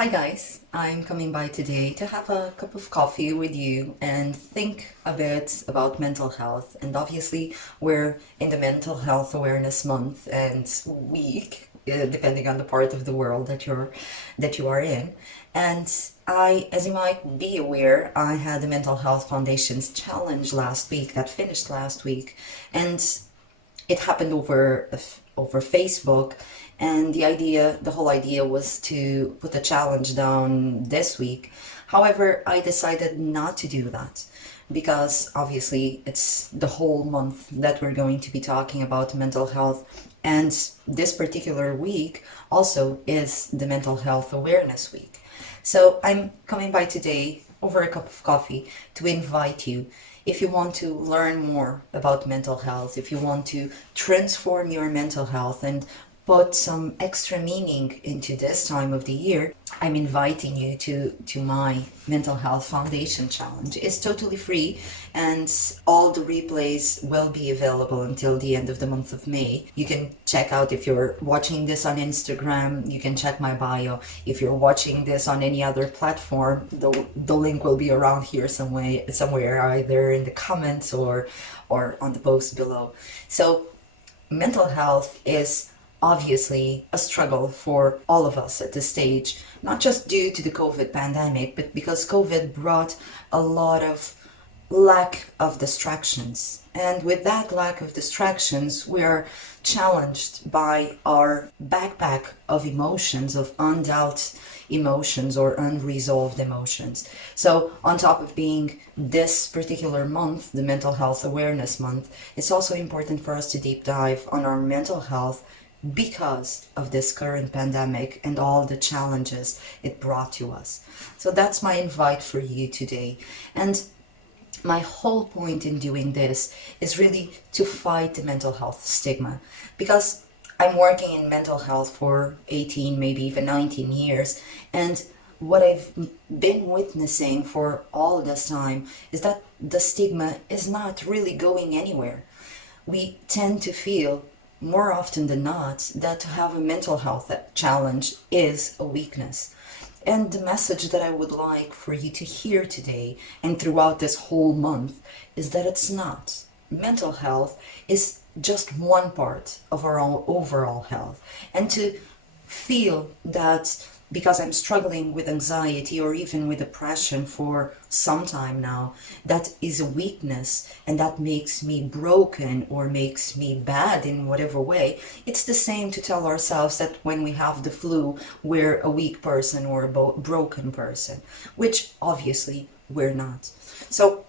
Hi guys, I'm coming by today to have a cup of coffee with you and think a bit about mental health. And obviously, we're in the Mental Health Awareness Month and week, depending on the part of the world that you are in. And as you might be aware, I had the Mental Health Foundation's challenge last week that finished last week, and it happened over Facebook, and the whole idea was to put the challenge down this week. However, I decided not to do that because obviously it's the whole month that we're going to be talking about mental health, and this particular week also is the Mental Health Awareness Week. So I'm coming by today over a cup of coffee to invite you, if you want to learn more about mental health, if you want to transform your mental health and put some extra meaning into this time of the year, I'm inviting you to my Mental Health Foundation Challenge. It's totally free, and all the replays will be available until the end of the month of May. You can check out, if you're watching this on Instagram, you can check my bio. If you're watching this on any other platform, the link will be around here somewhere, either in the comments or on the post below. So mental health is obviously a struggle for all of us at this stage, not just due to the COVID pandemic, but because COVID brought a lot of lack of distractions. And with that lack of distractions, we are challenged by our backpack of emotions, of undealt emotions or unresolved emotions. So, on top of being this particular month, the Mental Health Awareness Month, it's also important for us to deep dive on our mental health because of this current pandemic and all the challenges it brought to us. So that's my invite for you today. And my whole point in doing this is really to fight the mental health stigma, because I'm working in mental health for 18, maybe even 19 years, and what I've been witnessing for all this time is that the stigma is not really going anywhere. We tend to feel more often than not that to have a mental health challenge is a weakness. And the message that I would like for you to hear today and throughout this whole month is that it's not. Mental health is just one part of our overall health. And to feel that because I'm struggling with anxiety or even with depression for some time now, that is a weakness and that makes me broken or makes me bad in whatever way. It's the same to tell ourselves that when we have the flu, we're a weak person or a broken person, which obviously we're not. So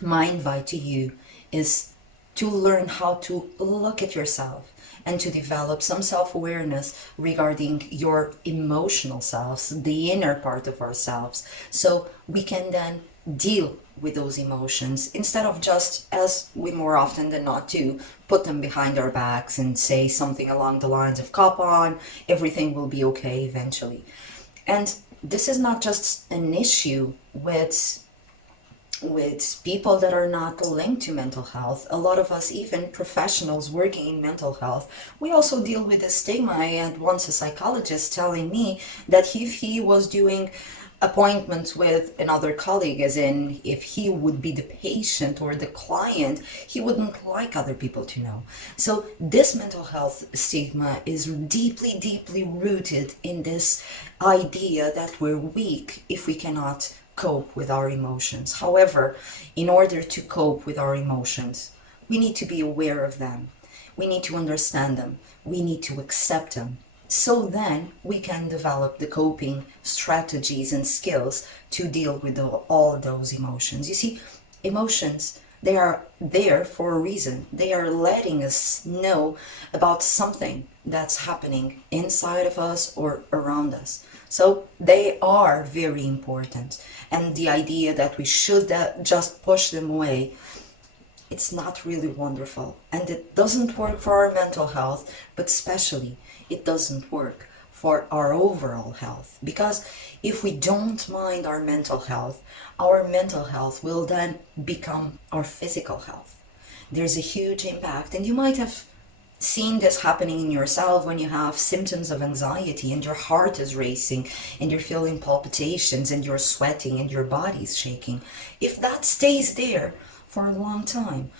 my invite to you is to learn how to look at yourself and to develop some self-awareness regarding your emotional selves, the inner part of ourselves, so we can then deal with those emotions instead of just, as we more often than not do, put them behind our backs and say something along the lines of "cop on, everything will be okay eventually." And this is not just an issue with people that are not linked to mental health. A lot of us, even professionals working in mental health, we also deal with the stigma. I had once a psychologist telling me that if he was doing appointments with another colleague, as in if he would be the patient or the client, he wouldn't like other people to know. So this mental health stigma is deeply, deeply rooted in this idea that we're weak if we cannot cope with our emotions. However, in order to cope with our emotions, we need to be aware of them. We need to understand them. We need to accept them. So then we can develop the coping strategies and skills to deal with all those emotions. You see, emotions, they are there for a reason. They are letting us know about something that's happening inside of us or around us. So they are very important. And the idea that we should just push them away, it's not really wonderful. And it doesn't work for our mental health, but especially it doesn't work for our overall health. Because if we don't mind our mental health will then become our physical health. There's a huge impact, and you might have seeing this happening in yourself when you have symptoms of anxiety and your heart is racing and you're feeling palpitations and you're sweating and your body's shaking, if that stays there for a long time,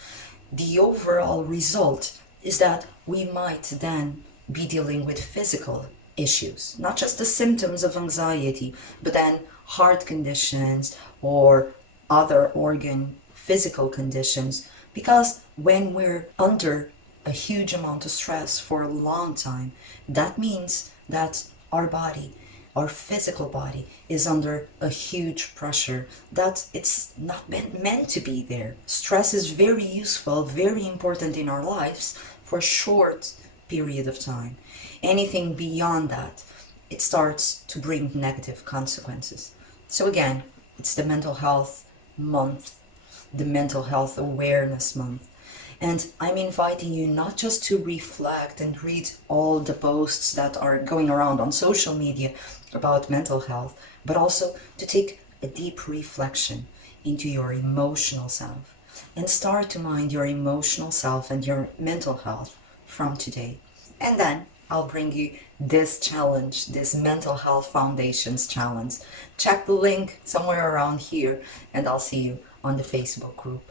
the overall result is that we might then be dealing with physical issues, not just the symptoms of anxiety, but then heart conditions or other organ physical conditions. Because when we're under a huge amount of stress for a long time, that means that our body, our physical body, is under a huge pressure that it's not meant to be there. Stress is very useful, very important in our lives for a short period of time. Anything beyond that, it starts to bring negative consequences. So again, it's the mental health month, the mental health awareness month. And I'm inviting you not just to reflect and read all the posts that are going around on social media about mental health, but also to take a deep reflection into your emotional self and start to mind your emotional self and your mental health from today. And then I'll bring you this challenge, this Mental Health Foundations challenge. Check the link somewhere around here, and I'll see you on the Facebook group.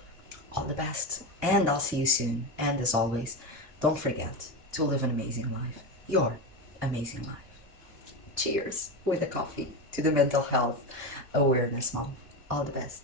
All the best, and I'll see you soon. And as always, don't forget to live an amazing life, your amazing life. Cheers with a coffee to the Mental Health Awareness Month. All the best.